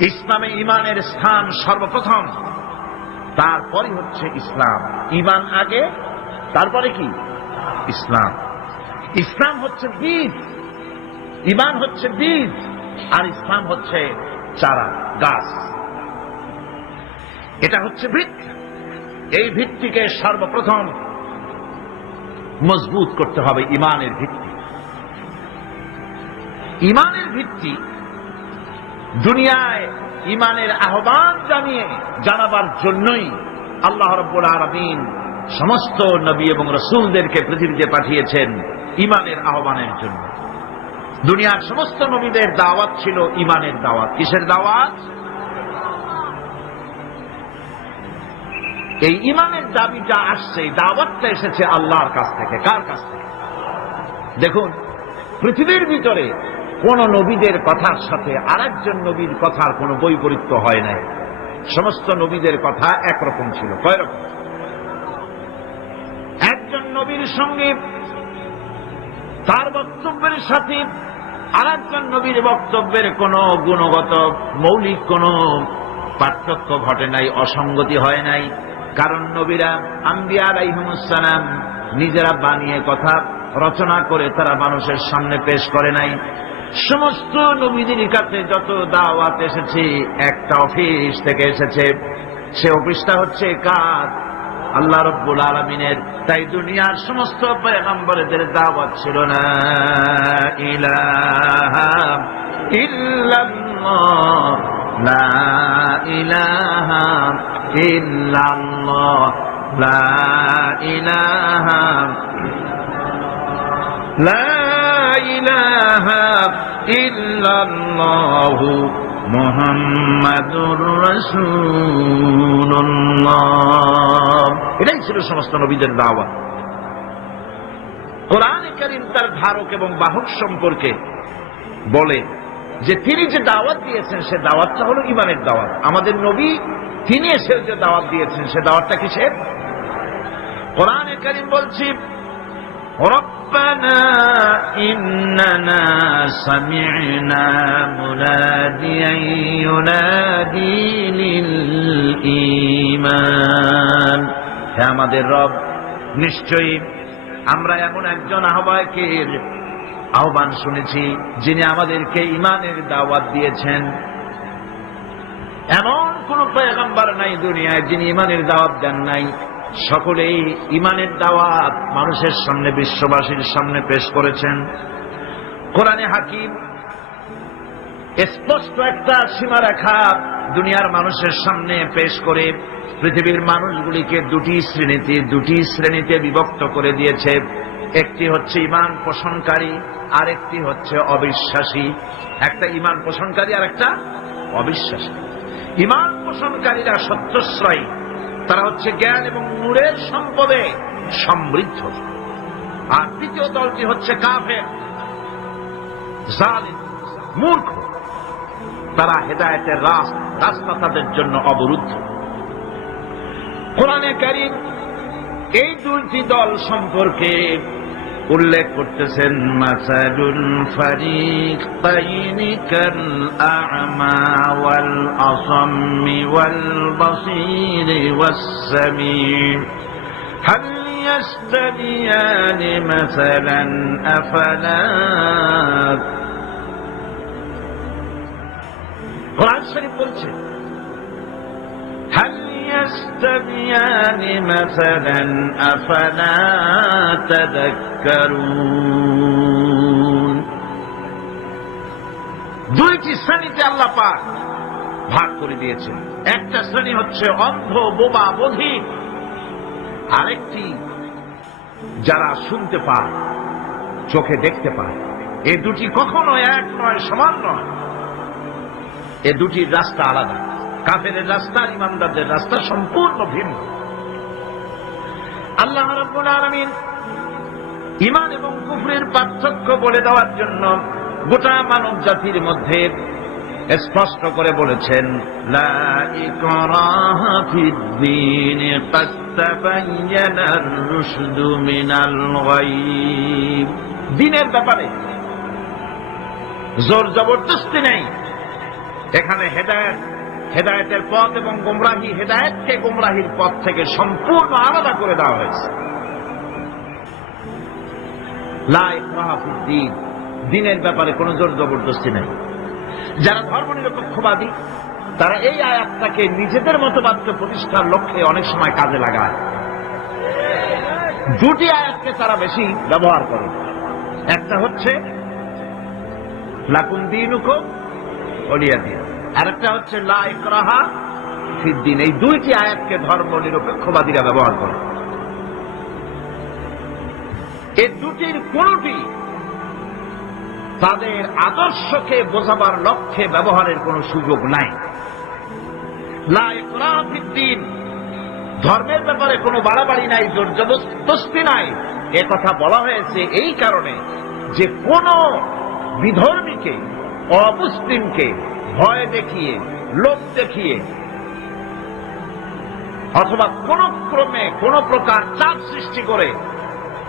ইসলামে ইমানের স্থান সর্বপ্রথম, তারপরে হচ্ছে ইসলাম। ইমান আগে, তারপরে কি? ইসলাম। ইসলাম হচ্ছে বীজ, ইমান হচ্ছে বীজ, আর ইসলাম হচ্ছে চারা, গাছ। এটা হচ্ছে ভিত্তি। এই ভিত্তিকে সর্বপ্রথম মজবুত করতে হবে, ইমানের ভিত্তি। ইমানের ভিত্তি দুনিয়ায় ইমানের আহ্বান জানাবার জন্যই আল্লাহ রাব্বুল আলামিন সমস্ত নবী এবং রাসূলদেরকে পৃথিবীতে পাঠিয়েছেন ইমানের আহ্বানের জন্য। দুনিয়ার সমস্ত নবীদের দাওয়াত ছিল ইমানের দাওয়াত। কিসের দাওয়াত? এই ইমানের দাবিটা আসছে, এই দাওয়াতটা এসেছে আল্লাহর কাছ থেকে। কার কাছ থেকে? দেখুন, পৃথিবীর ভিতরে কোন নবীদের কথার সাথে আরেকজন নবীর কথার কোন বৈপরীত্য হয় নাই। সমস্ত নবীদের কথা একরকম ছিল। কয় রকম? একজন নবীর সঙ্গে তার বক্তব্যের সাথে আরেকজন নবীর বক্তব্যের কোন গুণগত মৌলিক কোন পার্থক্য ঘটে নাই, অসঙ্গতি হয় নাই। কারণ নবীরা, আম্বিয়া আলাইহিমুস সালাম, নিজেরা বানিয়ে কথা রচনা করে তারা মানুষের সামনে পেশ করে নাই। সমস্ত নবীদের কাছে যত দাওয়াত এসেছে একটা অফিস থেকে এসেছে। সে অফিসটা হচ্ছে কার? আল্লাহ রাব্বুল আলামিনের। তাই দুনিয়ার সমস্ত পয়গম্বরদের দাওয়াত ছিল লা ইলাহা ইল্লাল্লাহ, লা ইলাহা ইল্লাল্লাহ, লা ইলাহা, লা ইলাহা ইল্লাল্লাহু মুহাম্মাদুর রাসূলুল্লাহ। এটাই ছিল সমস্ত নবীদের দাওয়াত। কোরআনে কারীম তার ধারক এবং বাহক সম্পর্কে বলে যে তিনি যে দাওয়াত দিয়েছেন সে দাওয়াতটা হলো ইমানের দাওয়াত। আমাদের নবী তিনি এসে যে দাওয়াত দিয়েছেন সে দাওয়াতটা কিসের? কোরআনে কারীম বলছে, ربنا إننا سمعنا مناديا ينادي للإيمان। হে আমাদের রব, নিশ্চয়ই আমরা এমন একজন আহ্বায়কের আহ্বান শুনেছি যিনি আমাদেরকে ইমানের দাওয়াত দিয়েছেন। এমন কোন পয়গম্বর নাই দুনিয়ায় যিনি ইমানের দাওয়াত দেন নাই। সকলেই ইমানের দাওয়াত মানুষের সামনে, বিশ্ববাসীর সামনে পেশ করেছেন। কোরআনে হাকিম স্পষ্ট একটা সীমারেখা দুনিয়ার মানুষের সামনে পেশ করে পৃথিবীর মানুষগুলিকে দুটি শ্রেণীতে বিভক্ত করে দিয়েছে। একটি হচ্ছে ঈমান পোষণকারী, আর একটি হচ্ছে অবিশ্বাসী। একটা ঈমান পোষণকারী আর একটা অবিশ্বাসী। ঈমান পোষণকারীরা সত্যশ্রয়ী, তারা হচ্ছে জ্ঞান এবং নূরের সম্পদে সমৃদ্ধ। আর দ্বিতীয় দলটি হচ্ছে কাফের, জালিম, মূর্খ। তারা হেদায়েতের রাস্তা তাদের জন্য অবরুদ্ধ। কোরআনে কারীম এই দুইটি দল সম্পর্কে উল্লেখ করতেছেন, মাসালুল ফারিকাইনি কাল আ'মা ওয়াল আসাম্মি ওয়াল বাসীরি ওয়াস সামীম হাল ইয়াস্তাবিয়ানি মাসালান আফালা। কোরআন শরীফ বলছে, হাল يستويان مثلا أفلا تذكرون। দুইটি শ্রেণীতে আল্লাহ পাক ভাগ করে দিয়েছেন। একটা শ্রেণী হচ্ছে অন্ধ, বোবা, বধির। আরেকটি যারা শুনতে পায়, চোখে দেখতে পায়। এই দুটি কখনো এক নয়, সমান নয়। এ দুটির রাস্তা আলাদা। কাফেরের রাস্তা, ইমানদারদের রাস্তা সম্পূর্ণ ভিন্ন। আল্লাহ রাব্বুল আলামিন ঈমান এবং কুফরের পার্থক্য বলে দেওয়ার জন্য গোটা মানব জাতির মধ্যে স্পষ্ট করে বলেছেন, লা ইকরাহা ফিদ-দীন ক্বাদ তাবায়্যানার রুশদু মিনাল গাই। দ্বীনের ব্যাপারে জোর জবরদস্তি নেই। এখানে হেদায়েতের পথ এবং গোমরাহি, হেদায়েতকে গোমরাহির পথ থেকে সম্পূর্ণ আলাদা করে দেওয়া হয়েছে। লা ইকরাহা ফিদ্দীন, দ্বীনের ব্যাপারে কোনো জোর জবরদস্তি নেই। যারা ধর্মনিরপেক্ষবাদী তারা এই আয়াতটাকে নিজেদের মতবাদকে প্রতিষ্ঠার লক্ষ্যে অনেক সময় কাজে লাগায়। দুটি আয়াতকে তারা বেশি ব্যবহার করে। একটা হচ্ছে লাকুম দীনুকুম ওলিয়া দীন, আর একটা হচ্ছে লা ইকরাহা ফিদ্দীন। এই দুইটি আয়াতকে ধর্মনিরপেক্ষবাদীরা ব্যবহার করে। এই দুটির কোনটি তাদের আদর্শকে বোঝাবার লক্ষ্যে ব্যবহারের কোনো সুযোগ নাই। লা ইকরাহা ফিদ্দীন, ধর্মের ব্যাপারে কোনো বাড়াবাড়ি নাই, জোর জবরদস্তি নাই। এ কথা বলা হয়েছে এই কারণে যে কোন বিধর্মীকে, অমুসলিমকে ভয় দেখিয়ে, লোভ দেখিয়ে অথবা কোন ক্রমে কোন প্রকার চাপ সৃষ্টি করে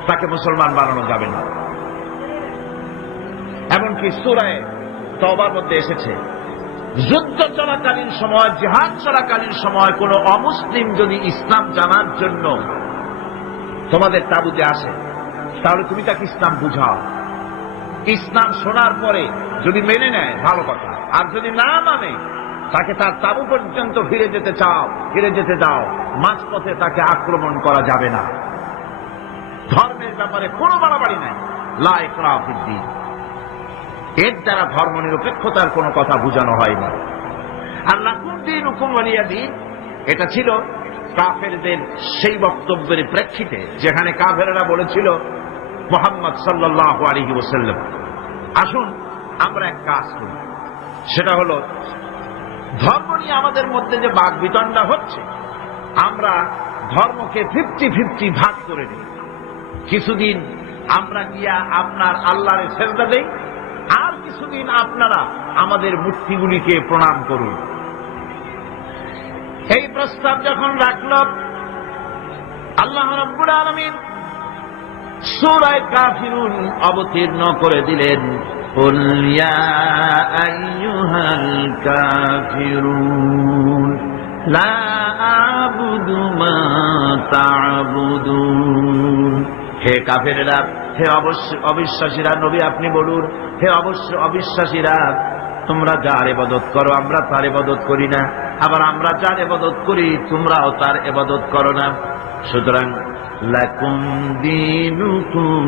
তাকে মুসলমান বানানো যাবে না। এমনকি সূরা তওবার মধ্যে এসেছে, যুদ্ধ চলাকালীন সময়, জিহাদ চলাকালীন সময় কোন অমুসলিম যদি ইসলাম জানার জন্য তোমাদের তাঁবুতে আসে, তাহলে তুমি তাকে ইসলাম বুঝাও। ইসলাম শোনার পরে যদি মেনে নেয় ভালো কথা, আর যদি না মানে তাকে তার তাঁবু পর্যন্ত ফিরে যেতে দাও। মাঝপথে তাকে আক্রমণ করা যাবে না। ধর্মের ব্যাপারে কোনো বাড়াবাড়ি নাই। লা ইকরাহা ফিদ্দীন, এর দ্বারা ধর্মনিরপেক্ষতার কোনো কথা বোঝানো হয়নি। আর লাকুম দীনুকুম ওয়ালিয়া দীন, এটা ছিল কাফেরদের সেই বক্তব্যের প্রেক্ষিতে যেখানে কাফেররা বলেছিল মুহাম্মদ সাল্লাল্লাহু আলাইহি ওয়াসাল্লাম, আসুন আমরা এক কাজ করি, সেটা হলো ধর্ম নিয়ে আমাদের মধ্যে যে বাকবিতণ্ডা হচ্ছে, আমরা ধর্মকে 50-50 ভাগ করে নিই। কিছুদিন আমরা গিয়া আপনার আল্লাহরে সেজদা দেই, আর কিছুদিন আপনারা আমাদের মূর্তিগুলিকে প্রণাম করুন। এই প্রস্তাব যখন রাখল, আল্লাহ রাব্বুল আলামিন সূরা কাফিরুন অবতীর্ণ করে দিলেন, কুল ইয়া আইয়ুহাল কাফিরুন লা আ'বুদু মা তা'বুদুন। হে কাফেরেরা, হে অবিশ্বাসীরা, নবী আপনি বলুন, হে অবিশ্বাসীরা, তোমরা যার ইবাদত করো আমরা তার ইবাদত করি না, আবার আমরা যার ইবাদত করি তোমরাও তার ইবাদত করো না। সুতরাং লাকুম দীনুকুম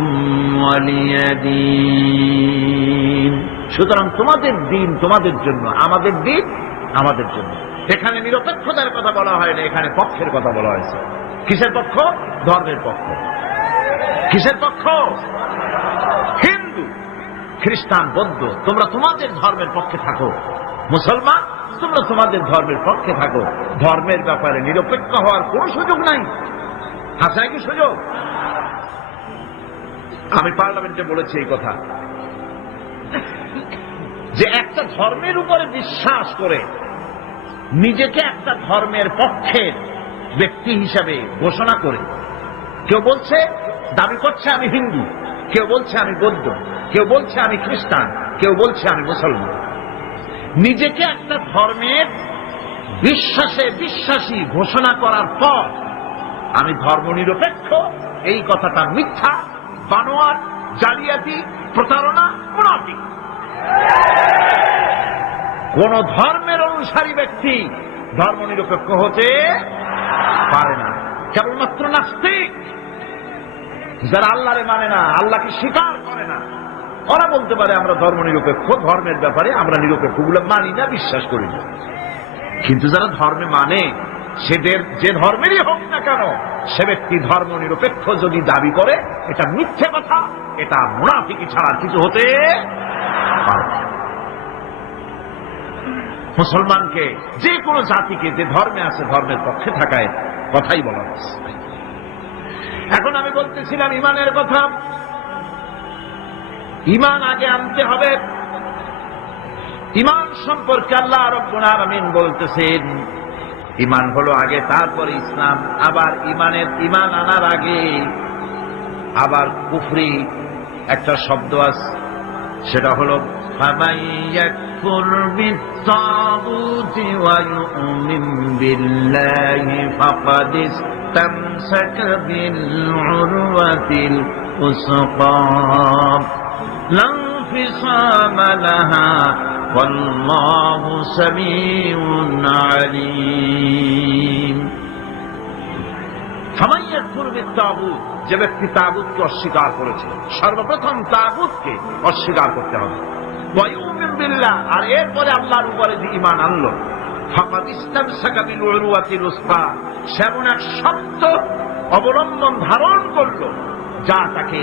ওয়ালিয়া দীন, সুতরাং তোমাদের দিন তোমাদের জন্য, আমাদের দিন আমাদের জন্য। এখানে নিরপেক্ষতার কথা বলা হয় না, এখানে পক্ষের কথা বলা হয়েছে। কিসের পক্ষ? ধর্মের পক্ষ। কিসের পক্ষ? হিন্দু, খ্রিস্টান, বৌদ্ধ, তোমরা তোমাদের ধর্মের পক্ষে থাকো। মুসলমান, তোমরা তোমাদের ধর্মের পক্ষে থাকো। ধর্মের ব্যাপারে নিরপেক্ষ হওয়ার কোন সুযোগ নাই। আছে নাকি সুযোগ? আমি পার্লামেন্টে বলেছি এই কথা, যে একটা ধর্মের উপরে বিশ্বাস করে নিজেকে একটা ধর্মের পক্ষের ব্যক্তি হিসাবে ঘোষণা করে কেউ বলছে, দাবি করছে আমি হিন্দু, কেউ বলছে আমি বৌদ্ধ, কেউ বলছে আমি খ্রিস্টান, কেউ বলছে আমি মুসলমান, নিজেকে একটা ধর্মের বিশ্বাসী ঘোষণা করার পর আমি ধর্মনিরপেক্ষ, এই কথাটা মিথ্যা, বানোয়াট, জালিয়াতি, প্রতারণা, মুনাফিক। কোন ধর্মের অনুসারী ব্যক্তি ধর্মনিরপেক্ষ হতে পারে না। কেবলমাত্র নাস্তিক, যারা আল্লাহরে মানে না, আল্লাহকে স্বীকার করে না, ওরা বলতে পারে আমরা ধর্মনিরপেক্ষ, ধর্মের ব্যাপারে আমরা নিরপেক্ষ, গুলো মানি না, বিশ্বাস করি না। কিন্তু যারা ধর্মে মানে, সেদের যে ধর্মেরই হোক না কেন, সে ব্যক্তি ধর্মনিরপেক্ষ যদি দাবি করে, এটা মিথ্যে কথা, এটা মুনাফিকি ছাড়া কিছু হতে পারে না। মুসলমানকে, যে কোনো জাতিকে যে ধর্মে আছে ধর্মের পক্ষে থাকায় কথাই বলা হচ্ছে। এখন আমি বলতেছিলাম ইমানের কথা। ইমান আগে আনতে হবে। ইমান সম্পর্কে আল্লাহ রাব্বুল আলামিন বলতেছেন, ইমান হলো আগে, তারপরে ইসলাম। আবার ইমান আনার আগে আবার কুফরি একটা শব্দ আছে, সেটা হলো فَمَن يَكْفُرْ بِالطَّاغُوتِ وَيُؤْمِنْ بِاللَّهِ فَقَدِ اسْتَمْسَكَ بِالْعُرْوَةِ الْوُثْقَى لَا انفِصَامَ لَهَا وَاللَّهُ سَمِيعٌ عَلِيمٌ। فَمَن يَكْفُرْ بِالطَّاغُوتِ, যে ব্যক্তি তাগুতকে অস্বীকার করেছে, সর্বপ্রথম তাগুতকে অস্বীকার করতে হবে। ওয়ায়ুমিন বিল্লাহ, আর এরপরে আল্লাহর উপরে যে ঈমান আনলো, ফাকাদ ইসতামসাকা বিল উরওয়াতিল উসকা, সে এমন এক শক্ত অবলম্বন ধারণ করলো যা তাকে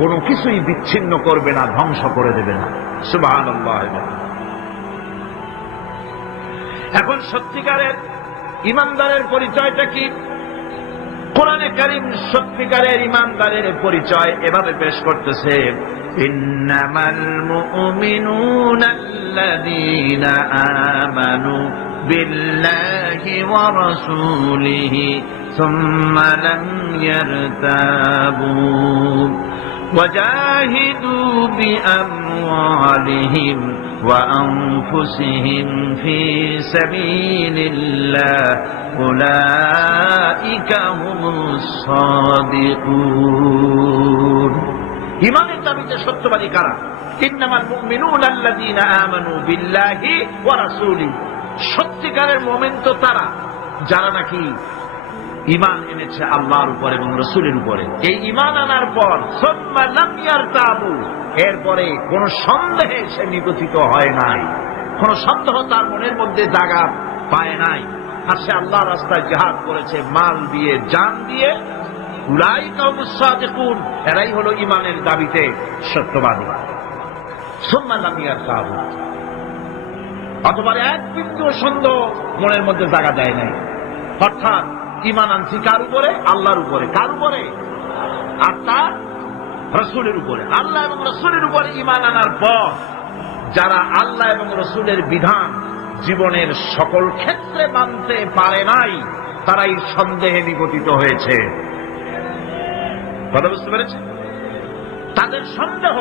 কোনো কিছুই বিচ্ছিন্ন করবে না, ধ্বংস করে দেবে না। সুবহানাল্লাহ। এখন সত্যিকারের ঈমানদারের পরিচয়টা কি? কোরআনে কারীম সত্যিকারের ঈমানদারের পরিচয় এভাবে পেশ করতেছে, ইন্নামাল মুমিনুনা আল্লাযীনা আমানু বিল্লাহি ওয়া রাসূলিহি সুম্মা লাম ইয়ারতাবু ওয়াজাহিদু বিআমওয়ালিহিম ওয়া আনফুসিহিম ফি সাবিলিল্লাহ উলাইকা হুমুস সাদিকুন। ঈমানের দাবিতে সত্যবাদী কারা? ইন্নামাল মুমিনুনা আল্লাযীনা আমানু বিল্লাহি ওয়া রাসূলিহি, সত্যিকারের মুমিন তো তারা যারা নাকি ঈমান এনেছে আল্লাহর উপর এবং রাসূলের উপরে। এই ঈমান আনার পর সুম্মা লাম ইয়ারতাবু, এরপরে কোন সন্দেহে সে নিগঠিত হয় নাই, কোন সন্দেহ তার মনের মধ্যে জায়গা পায় নাই, আর সে আল্লাহর রাস্তায় জিহাদ করেছে মাল দিয়ে, জান দিয়ে। উলাইকা হুমুস সাদিকুন, এরাই হলো ঈমানের দাবিতে সত্যবাদী। সুম্মা লাম ইয়ারতাবু, অথবা এক বিন্দু সন্দেহ মনের মধ্যে জায়গা দেয় নাই, অর্থাৎ ঈমান আনছি কার উপরে? আল্লাহর উপরে। কার উপরে? আর তার রাসূলের উপরে। আল্লাহ এবং রাসূলের উপরে ঈমান আনার পর যারা আল্লাহ এবং রাসূলের বিধান জীবনের সকল ক্ষেত্রে মানতে পারে নাই, তারাই সন্দেহে নিগঠিত হয়েছে। কথা বুঝতে পেরেছে? তাদের সন্দেহ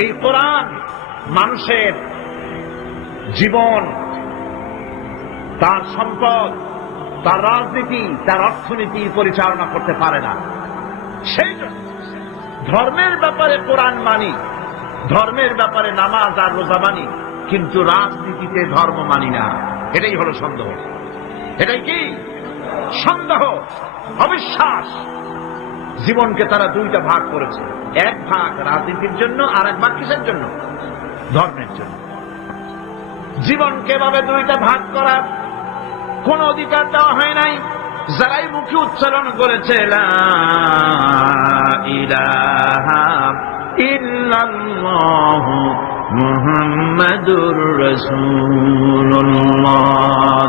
এই কোরআন মানুষের জীবন, তার সম্পদ, তার রাজনীতি, তার অর্থনীতি পরিচালনা করতে পারে না। সেই জন্য ধর্মের ব্যাপারে কোরআন মানি, ধর্মের ব্যাপারে নামাজ আর রোজা মানি, কিন্তু রাজনীতিতে ধর্ম মানি না। এটাই হলো সন্দেহ। এটাই কি? সন্দেহ, অবিশ্বাস। জীবনকে তারা দুইটা ভাগ করেছে, এক ভাগ রাজনীতির জন্য আর এক ভাগ কিসের জন্য? ধর্মের জন্য। জীবনকে এভাবে দুইটা ভাগ করা কোন অধিকার দেওয়া হয় নাই। যারাই মুখে উচ্চারণ করেছে লা ইলাহা ইল্লাল্লাহু মুহাম্মাদুর রাসূলুল্লাহ,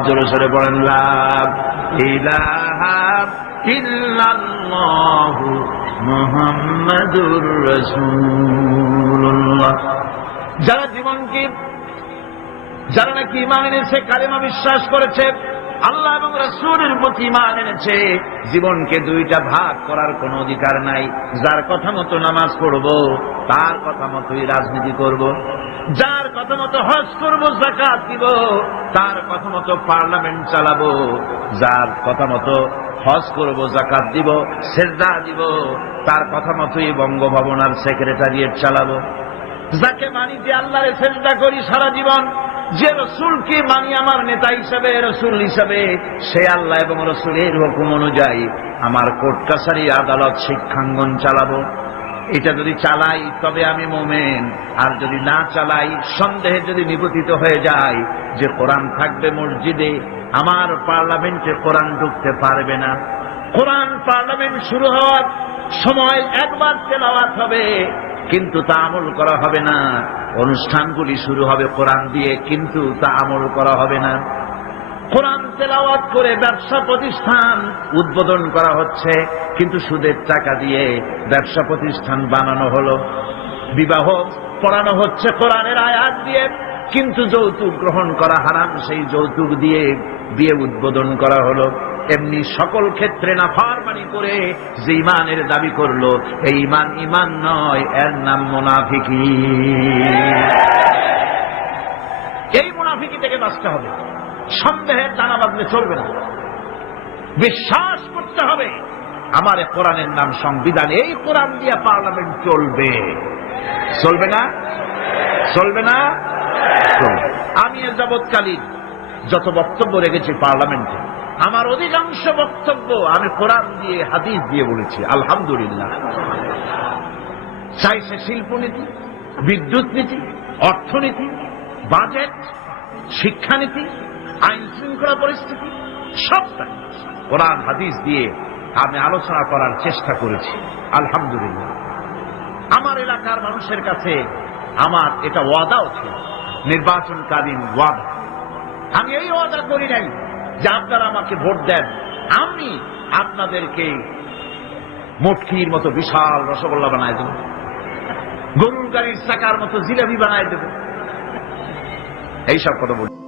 জোরে সরে বলেন লা ইলাহা ইল্লাল্লাহু মুহাম্মাদুর রাসূলুল্লাহ। যারা জীবনকে, যারা নাকি ঈমান এনেছে, কালেমা বিশ্বাস করেছে, আল্লাহ এবং রাসূলের প্রতি ঈমান এনেছে, জীবনকে দুইটা ভাগ করার কোনো অধিকার নাই। যার কথা মতো নামাজ পড়ব, তার কথা মতোই রাজনীতি করব। যার কথা মতো হজ করব, যাকাত দিব, তার কথা মতো পার্লামেন্ট চালাবো। যার কথা মতো হজ করব, যাকাত দিব, সেজদা দিব, তার কথা মতোই বঙ্গভবন আর সেক্রেটারিয়েট চালাবো। যাকে মানি, যে আল্লাহরে সেজদা করি সারা জীবন, যে রসুলকে মানি আমার নেতা হিসাবে, রসুল হিসাবে, সে আল্লাহ এবং রসুলের হুকুম অনুযায়ী আমার কোর্ট কাছারি, আদালত, শিক্ষাঙ্গন চালাবো। এটা যদি চালাই তবে আমি মুমিন, আর যদি না চালাই, সন্দেহে যদি নিপতিত হয়ে যায় যে কোরআন থাকবে মসজিদে, আমার পার্লামেন্টে কোরআন ঢুকতে পারবে না। কোরআন পার্লামেন্ট শুরু হওয়ার সময় একবার তেলাওয়াত হবে, কিন্তু তা আমল করা হবে না। অনুষ্ঠানগুলি শুরু হবে কোরআন দিয়ে, কিন্তু তা আমল করা হবে না। কোরআন তেলাওয়াত করে ব্যবসা প্রতিষ্ঠান উদ্বোধন করা হচ্ছে, কিন্তু সুদের টাকা দিয়ে ব্যবসা প্রতিষ্ঠান বানানো হলো। বিবাহ পড়ানো হচ্ছে কোরআনের আয়াত দিয়ে, কিন্তু যৌতুক গ্রহণ করা হারাম, সেই যৌতুক দিয়ে বিয়ে উদ্বোধন করা হলো। এমনি সকল ক্ষেত্রে নাফরমানি করে যে ইমানের দাবি করলো, এই ইমান ইমান নয়, এর নাম মুনাফিকি। এই মুনাফিকি থেকে বাঁচতে হবে। সন্দেহের দানা বাঁধলে চলবে না, বিশ্বাস করতে হবে আমার কোরআনের নাম সংবিধান, এই কোরআন দিয়ে পার্লামেন্ট চলবে। চলবে না? চলবে না? চলবে। আমি এ যাবৎকালীন যত বক্তব্য রেখেছি পার্লামেন্টে, আমার অধিকাংশ বক্তব্য আমি কোরআন দিয়ে হাদিস দিয়ে বলেছি, আলহামদুলিল্লাহ। চাই সে শিল্পনীতি, বিদ্যুৎ নীতি, অর্থনীতি, বাজেট, শিক্ষানীতি, আইন শৃঙ্খলা পরিস্থিতি, সবটা কোরআন হাদিস দিয়ে আমি আলোচনা করার চেষ্টা করেছি, আলহামদুলিল্লাহ। আমার এলাকার মানুষের কাছে আমার এটা ওয়াদাও ছিল, নির্বাচনকালীন ওয়াদা। আমি এই ওয়াদা করি নাই যে আপনারা আমাকে ভোট দেন, আমি আপনাদেরকে মটকির মতো বিশাল রসগোল্লা বানায় দেব, গরুর গাড়ির চাকার মতো জিলাপি বানায় দেব, এইসব কথা বলি।